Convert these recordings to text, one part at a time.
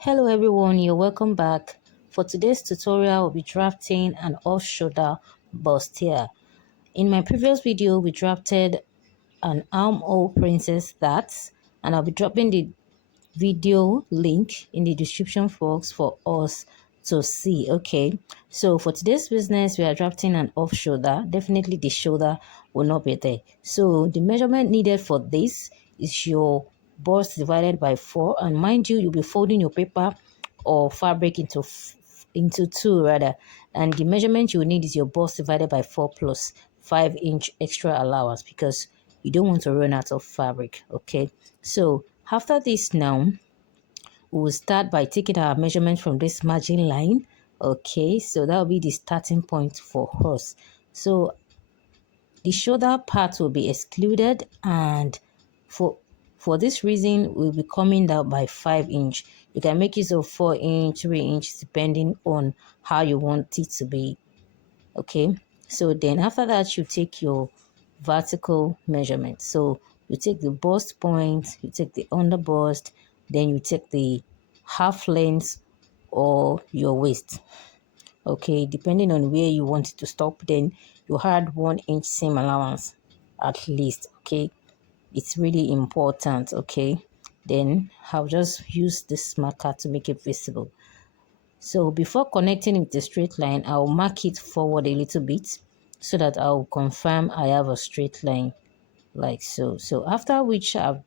Hello everyone, you're welcome back. For today's tutorial, we'll be drafting an off-shoulder bustier. In my previous video, we drafted an armhole princess that, and I'll be dropping the video link in the description box for us to see. Okay, so for today's business, we are drafting an off-shoulder. Definitely the shoulder will not be there. So the measurement needed for this is your bust divided by 4, and mind you, you'll be folding your paper or fabric into two rather, and the measurement you need is your bust divided by 4 plus 5-inch extra allowance because you don't want to run out of fabric. Okay, so after this now we'll start by taking our measurement from this margin line. Okay, so that will be the starting point for us. So the shoulder part will be excluded, and for this reason we'll be coming down by 5-inch. You can make use of 4-inch, 3-inch depending on how you want it to be. Okay, so then after that you take your vertical measurement. So you take the bust point, you take the under bust, then you take the half length or your waist. Okay, depending on where you want it to stop, then you add 1-inch seam allowance at least. Okay, it's really important. Okay, then I'll just use this marker to make it visible. So before connecting with the straight line, I'll mark it forward a little bit so that I'll confirm I have a straight line like so. So after which I'll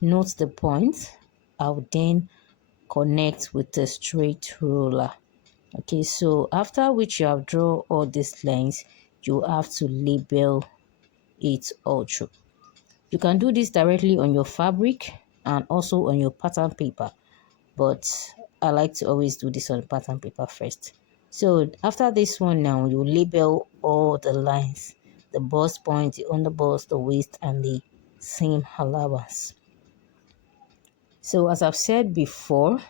note the point, I'll then connect with the straight ruler. Okay, so after which you have drawn all these lines, you have to label it all through. You can do this directly on your fabric and also on your pattern paper, but I like to always do this on pattern paper first. So after this one now, you label all the lines, the bust point, the under bust, the waist, and the seam allowance. So as I've said before,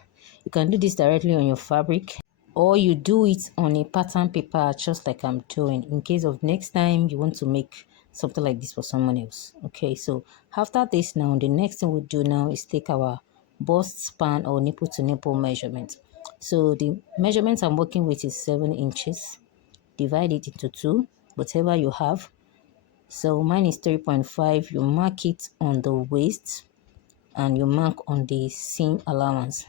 you can do this directly on your fabric, or you do it on a pattern paper just like I'm doing in case of next time you want to make something like this for someone else. Okay, so after this now, the next thing we do now is take our bust span or nipple to nipple measurement. So the measurement I'm working with is 7 inches. Divide it into 2, whatever you have. So mine is 3.5. You mark it on the waist and you mark on the seam allowance,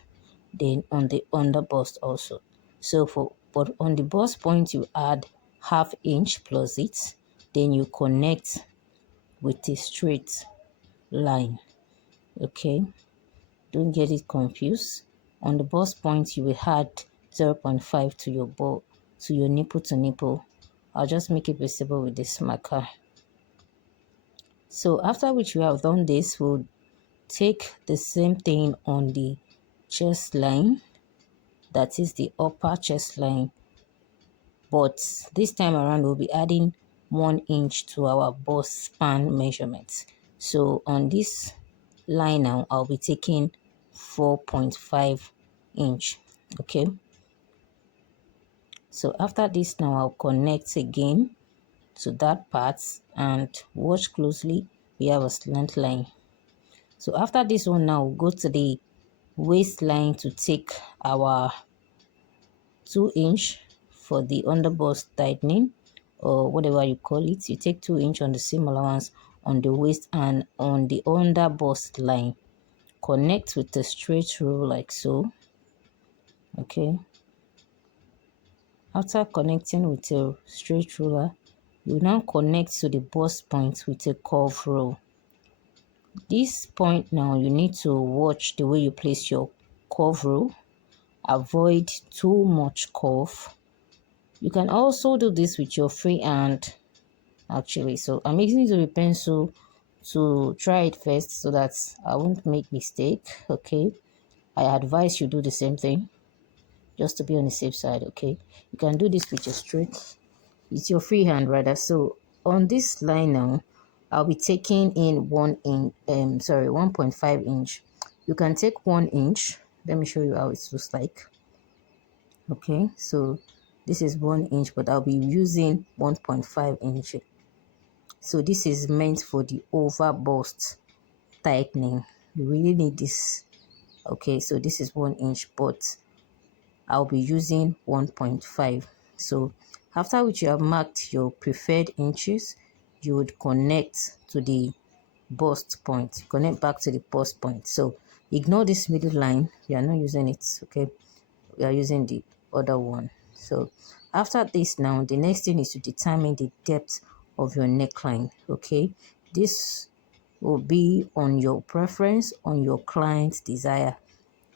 then on the under bust also. So but on the bust point you add 1/2 inch plus it, then you connect with a straight line. Okay, don't get it confused. On the bust point you will add 0.5 to your bow, to your nipple to nipple. I'll just make it visible with this marker. So after which we have done this, we'll take the same thing on the chest line, that is the upper chest line, but this time around we'll be adding 1 inch to our bust span measurements. So on this line now I'll be taking 4.5 inch. Okay, so after this now I'll connect again to that part, and watch closely, we have a slant line. So after this one now we'll go to the waistline to take our 2-inch for the under bust tightening or whatever you call it. You take 2-inch on the seam allowance on the waist and on the under bust line. Connect with the straight rule like so. Okay, after connecting with a straight ruler, you now connect to the bust point with a curve rule. This point now you need to watch the way you place your curve rule. Avoid too much curve. You can also do this with your free hand actually. So I'm using it with a pencil to try it first so that I won't make mistake. Okay, I advise you do the same thing just to be on the safe side. Okay, you can do this with your it's your free hand rather. So on this line now I'll be taking in 1.5 inch. You can take 1 inch. Let me show you how it looks like. Okay, so this is 1 inch, but I'll be using 1.5 inch. So this is meant for the over bust tightening. You really need this Okay, so this is 1 inch, but I'll be using 1.5. So after which you have marked your preferred inches, you would connect to the bust point, connect back to the bust point. So ignore this middle line, we are not using it. Okay, we are using the other one. So after this, now the next thing is to determine the depth of your neckline. Okay, this will be on your preference, on your client's desire.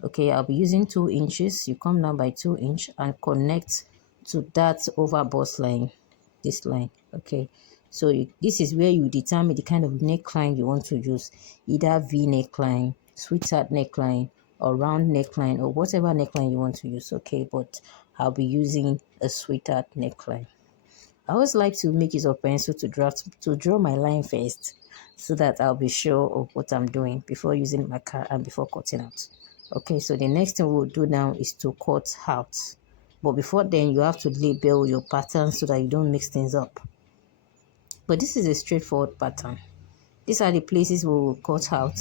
Okay, I'll be using 2 inches. You come down by 2 inch and connect to that over bust line, this line. Okay, so this is where you determine the kind of neckline you want to use, either V neckline, sweetheart neckline, or round neckline, or whatever neckline you want to use. Okay, but I'll be using a sweetheart neckline. I always like to make use of pencil to draw my line first, so that I'll be sure of what I'm doing before using marker and before cutting out. Okay, so the next thing we'll do now is to cut out. But before then, you have to label your pattern so that you don't mix things up. But this is a straightforward pattern. These are the places we will cut out.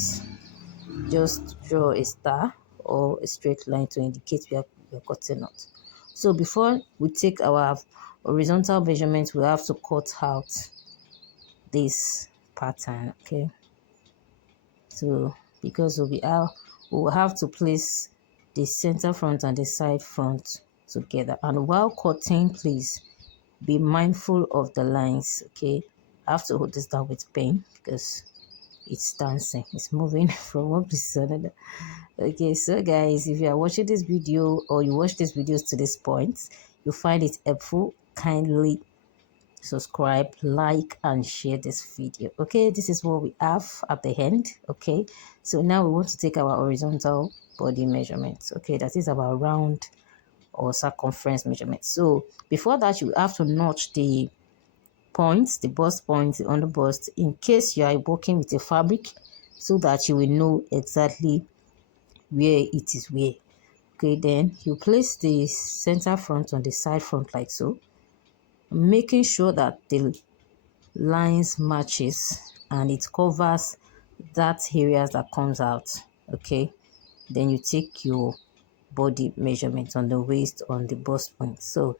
Just draw a star or a straight line to indicate we are cutting out. So before we take our horizontal measurements, we have to cut out this pattern. Okay, so because we'll have to place the center front and the side front together, and while cutting, please be mindful of the lines. Okay, I have to hold this down with pen because it's dancing, it's moving from one place to another. Okay, so guys, if you are watching this video or you watch these videos to this point, you find it helpful, kindly subscribe, like, and share this video. Okay, this is what we have at the end. Okay, so now we want to take our horizontal body measurements. Okay, that is our round or circumference measurement. So before that, you have to notch the points, the bust points, the under bust, in case you are working with a fabric, so that you will know exactly where it is where. Okay, then you place the center front on the side front like so, making sure that the lines matches and it covers that areas that comes out. Okay, then you take your body measurement on the waist, on the bust point. So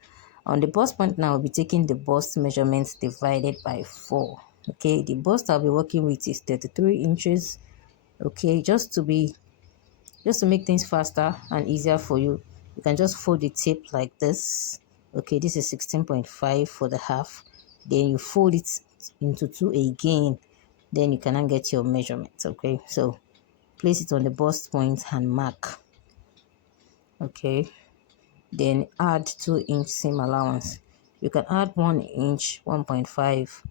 on the bust point now, I'll be taking the bust measurements divided by 4. Okay, the bust I'll be working with is 33 inches. Okay, just to make things faster and easier for you, you can just fold the tape like this. Okay, this is 16.5 for the half. Then you fold it into 2 again. Then you can get your measurements. Okay, so place it on the bust point and mark. Okay, then add 2 inch seam allowance. You can add 1 inch, 1.5.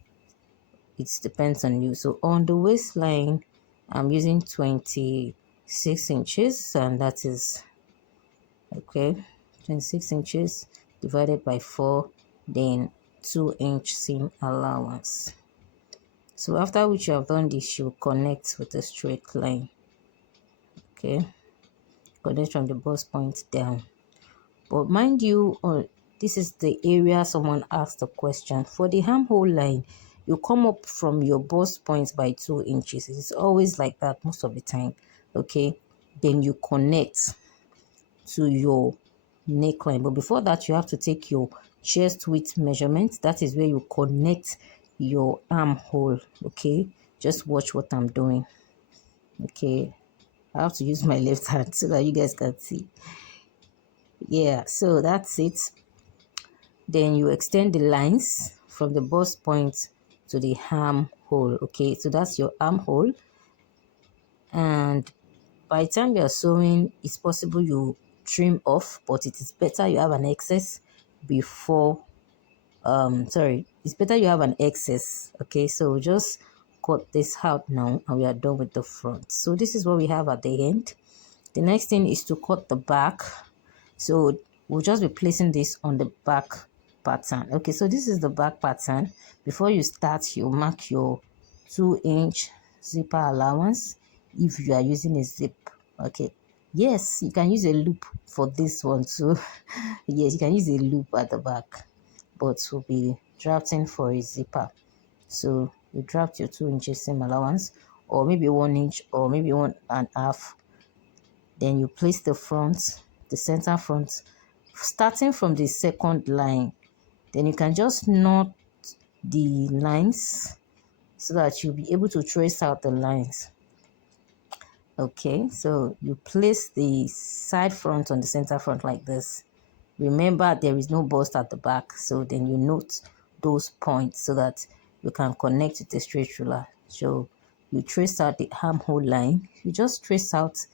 It depends on you. So on the waistline, I'm using 26 inches, and that is okay, 26 inches divided by 4, then 2 inch seam allowance. So after which you have done this, you connect with a straight line. Okay, connect from the bust point down. But mind you, this is the area someone asked a question. For the armhole line, you come up from your bust point by 2 inches. It's always like that most of the time. Okay, then you connect to your neckline. But before that, you have to take your chest width measurement. That is where you connect your armhole. Okay, just watch what I'm doing. Okay, I have to use my left hand so that you guys can see. Yeah, so that's it. Then you extend the lines from the bust point to the armhole. Okay, so that's your armhole. And by the time you're sewing, it's possible you trim off, but it is better you have an excess before it's better you have an excess. Okay, so just cut this out now and we are done with the front. So this is what we have at the end. The next thing is to cut the back. So we'll just be placing this on the back pattern. Okay, so this is the back pattern. Before you start, you mark your 2 inch zipper allowance if you are using a zip. Okay, yes, you can use a loop for this one too. Yes, you can use a loop at the back, but we'll be drafting for a zipper. So you draft your 2 inches seam allowance, or maybe 1 inch, or maybe 1.5. Then you place the front, the center front, starting from the second line. Then you can just knot the lines so that you'll be able to trace out the lines. Okay, so you place the side front on the center front like this. Remember, there is no bust at the back, so then you note those points so that you can connect with a straight ruler. So you trace out the armhole line. You just trace out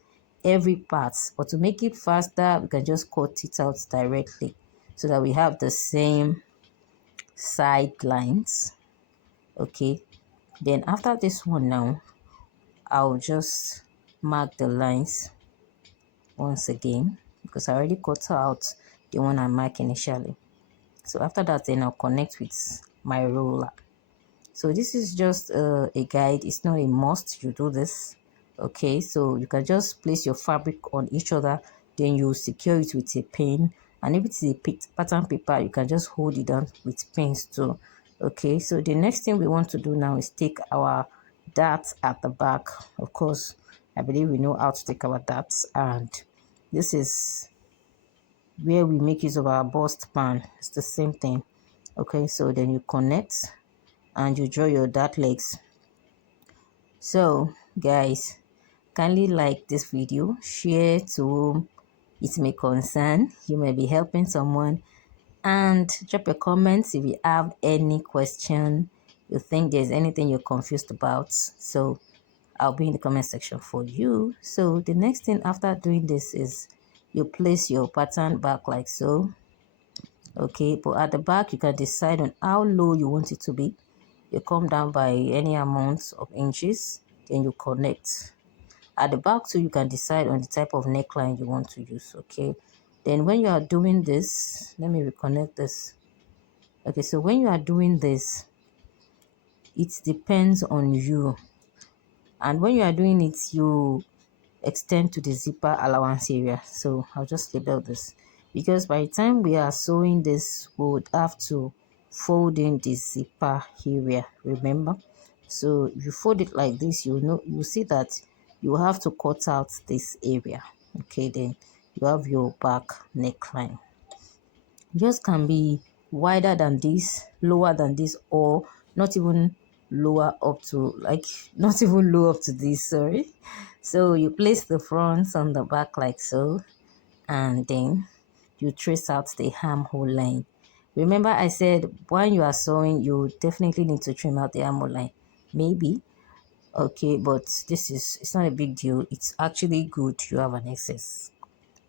every part, but to make it faster, we can just cut it out directly so that we have the same side lines. Okay, then after this one now, I'll just mark the lines once again because I already cut out the one I marked initially. So after that, then I'll connect with my ruler. So this is just a guide. It's not a must you do this. Okay, so you can just place your fabric on each other, then you secure it with a pin. And if it's a pattern paper, you can just hold it down with pins too. Okay, so the next thing we want to do now is take our darts at the back. Of course, I believe we know how to take our darts, and this is where we make use of our bust band. It's the same thing. Okay, so then you connect and you draw your dart legs. So guys, kindly like this video, share to whom it may concern. You may be helping someone, and drop your comments if you have any question, you think there's anything you're confused about. So I'll be in the comment section for you. So the next thing after doing this is you place your pattern back like so. Okay, but at the back you can decide on how low you want it to be. You come down by any amount of inches, then you connect. At the back too, you can decide on the type of neckline you want to use. Okay, then when you are doing this, let me reconnect this. Okay, so when you are doing this, it depends on you, and when you are doing it, you extend to the zipper allowance area. So I'll just label this because by the time we are sewing this, we would have to fold in the zipper area, remember. So if you fold it like this, you see that you have to cut out this area. Okay, then you have your back neckline. Yours can be wider than this, lower than this, or not even lower up to, like, not even low up to this, sorry. So you place the front on the back like so, and then you trace out the armhole line. Remember I said when you are sewing, you definitely need to trim out the armhole line. Maybe, okay, but it's not a big deal. It's actually good you have an excess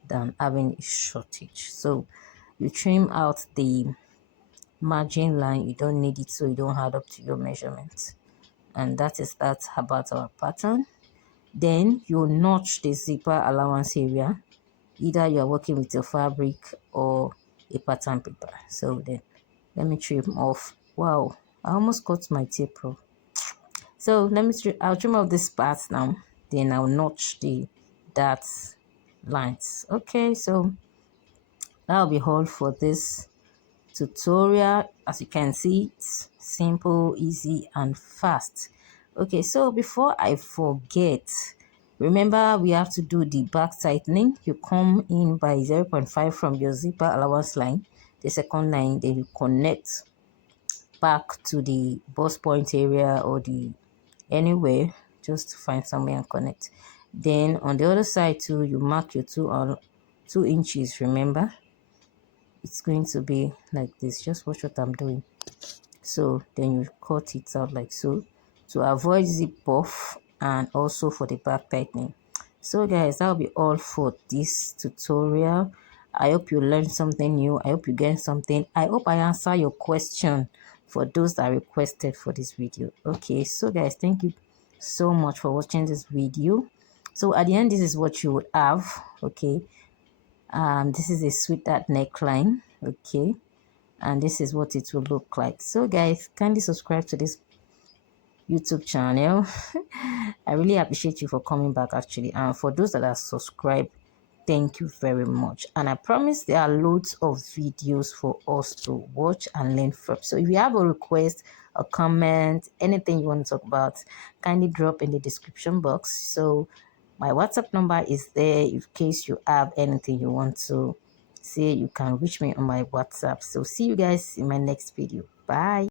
than having a shortage. So you trim out the margin line, you don't need it, so you don't add up to your measurements. And that about our pattern. Then you notch the zipper allowance area, either you are working with your fabric or a pattern paper. So then let me trim off. Wow, I almost cut my tape off. So I'll trim off this part now, then I'll notch the dart lines. Okay, so that'll be all for this tutorial. As you can see, it's simple, easy, and fast. Okay, so before I forget, remember we have to do the back tightening. You come in by 0.5 from your zipper allowance line, the second line, then you connect back to the bust point area or the anywhere, just find somewhere and connect. Then on the other side too, you mark your 2 inches. Remember, it's going to be like this. Just watch what I'm doing. So then you cut it out like so to avoid zip off and also for the back tightening. So guys, that'll be all for this tutorial. I hope you learned something new. I hope you gained something. I hope I answer your question for those that requested for this video. Okay, so guys, thank you so much for watching this video. So at the end, this is what you would have. Okay, this is a sweetheart neckline. Okay, and this is what it will look like. So guys, kindly subscribe to this YouTube channel. I really appreciate you for coming back actually, and for those that are subscribed, thank you very much. And I promise there are loads of videos for us to watch and learn from. So if you have a request, a comment, anything you want to talk about, kindly drop in the description box so My WhatsApp number is there. In case you have anything you want to say, you can reach me on my WhatsApp. So see you guys in my next video. Bye.